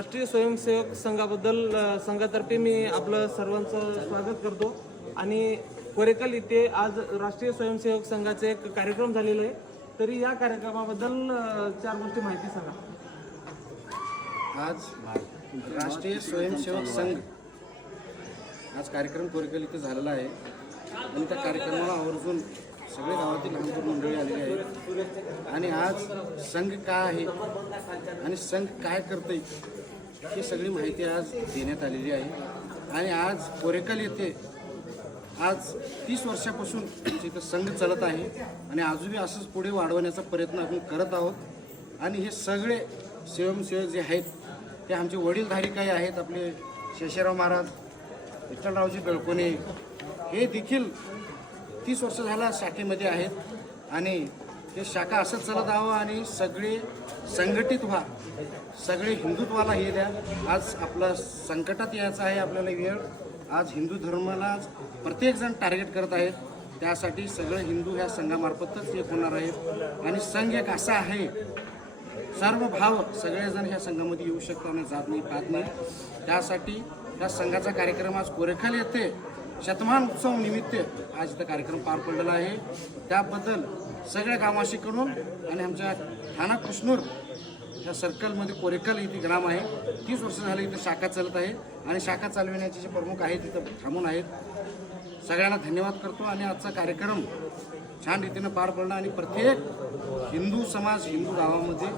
राष्ट्रीय स्वयंसेवक संघाबद्दल संघातर्फे मी आपलं सर्वांचं स्वागत करतो आणि कोरेकल इथे आज राष्ट्रीय स्वयंसेवक संघाचे एक कार्यक्रम झालेला आहे. तरी या कार्यक्रमाबद्दल चार गोष्टी माहिती सांगा. आज राष्ट्रीय स्वयंसेवक संघ आज कार्यक्रम कोरेकल इथे झालेला आहे आणि त्या कार्यक्रमाला आवर्जून सगळे गावातील लहान मंडळी आलेली आहेत आणि आज संघ काय आहे आणि संघ काय करते ही सगळी माहिती आज देण्यात आलेली आहे. आणि आज कोरेकल येथे आज 30 वर्षापासून इथं संघ चालत आहे आणि अजूनही असंच पुढे वाढवण्याचा प्रयत्न आपण करत आहोत. आणि हे सगळे स्वयंसेवक जे आहेत ते आमचे वडीलधारी काही आहेत. आपले शेषराव महाराज, विठ्ठलरावजी बेळकोणे हे देखील 30 वर्ष झाला शाखेमध्ये आहेत आणि हे शाखा असंच चालत आहो आणि सगळे संघटित व्हा, सगळे हिंदुत्वाला हे द्या. आज आपला संकटात यायचं आहे आपल्याला वेळ. आज हिंदू धर्माला प्रत्येकजण टार्गेट करत आहेत. त्यासाठी सगळे हिंदू ह्या संघामार्फतच एक होणार आहेत आणि संघ एक असा आहे सर्व भाव सगळेजण ह्या संघामध्ये येऊ शकतात आणि जात नाही पाहत नाही. त्यासाठी त्या संघाचा कार्यक्रम आज कोरेखल येथे शतमान उत्सव निमित्त आज इथं कार्यक्रम पार पडलेला आहे. त्याबद्दल सगळ्या गाववासीकडून आणि आमच्या ठाणा कृष्णूर ह्या सर्कलमध्ये कोरेकल इथे ग्राम आहे. 30 वर्ष झाले इथं शाखा चालत आहे आणि शाखा चालविण्याचे जे प्रमुख आहेत तिथं थांबून आहेत. सगळ्यांना धन्यवाद करतो आणि आजचा कार्यक्रम छान रीतीनं पार पडला आणि प्रत्येक हिंदू समाज हिंदू गावामध्ये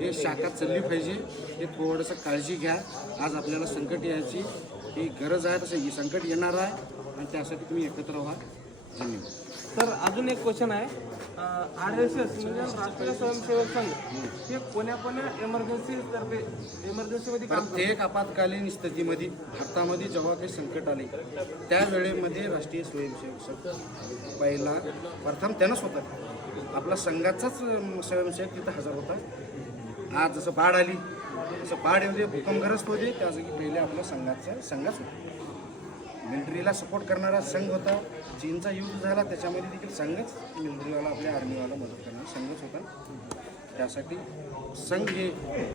हे शाखा चालली पाहिजे हे थोडंसं काळजी घ्या. आज आपल्याला संकट यायची ही गरज आहे, तसं ही संकट येणार आहे आणि त्यासाठी तुम्ही एकत्र व्हा. धन्यवाद. तर अजून एक क्वेश्चन आहे. RSS म्हणजे राष्ट्रीय स्वयंसेवक संघ हे कोण्या एमर्जन्सीमध्ये प्रत्येक आपत्कालीन स्थितीमध्ये भारतामध्ये जेव्हा काही संकट आले त्यावेळेमध्ये राष्ट्रीय स्वयंसेवक संघ पहिला प्रथम त्यानंच होता. आपला संघाचाच स्वयंसेवक तिथं हजर होता. आज जसं बाढ आली तसं बाढ म्हणजे भूकंपग्रस्त होते त्या जागी पहिले आपला संघाच होता. मिलिटरीला सपोर्ट करणारा संघ होता. चीनचा युद्ध झाला त्याच्यामध्ये देखील संघच मिलिटरीवाला आपल्या आर्मीवाला मदत करणारा संघच होता. त्यासाठी संघ हे